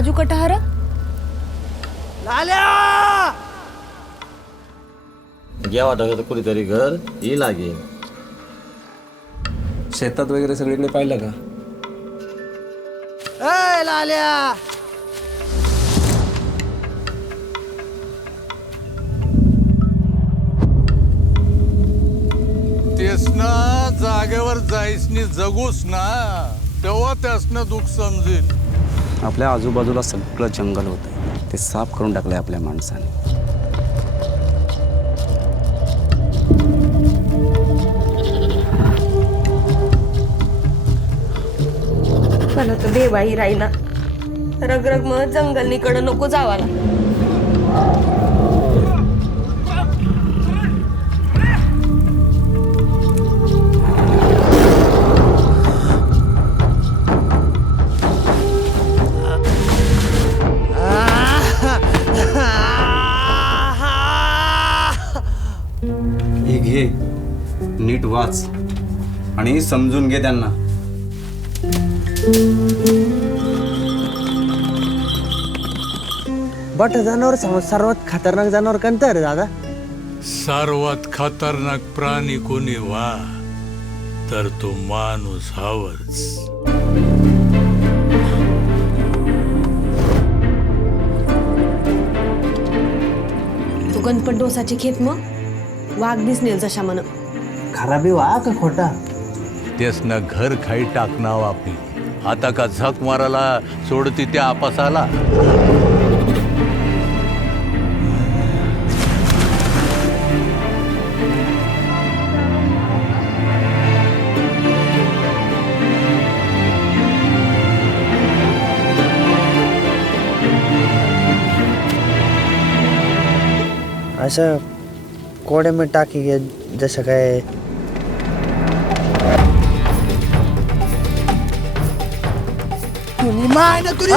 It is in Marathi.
राजू कटहर लाल्या घ्या वाटत कुठेतरी घर ही लागेल. शेतात वगैरे सगळीकडे पाहिलं का? ए लाल्या तेच ना जागेवर जायसनी जगूस ना तेव्हा त्यासनं दुःख समजेल. आपल्या आजूबाजूला सगळं जंगल होतं, ते साफ करून टाकलंय आपल्या माणसाने. पण आता देवाही राहिला रगरग मग जंगलनीकडे नको जावाला. हे घे, नीट वाच आणि समजून घे त्यांना. बट जनावर सर्वात खतरनाक जनावर कोणतं आहे रे दादा? सर्वात खतरनाक प्राणी कोणी वा तर तो माणूस हवच. तू गणपत डोसाची खेप मग वाघ दिसनेल जशा मन. खराबी वा का खोटा? तेच ना घर खाई टाकणार आपली. आता का झक मारायला सोडती त्या आपासाला. असं कोडे में टाकी घे जसं काय माय ना तुरी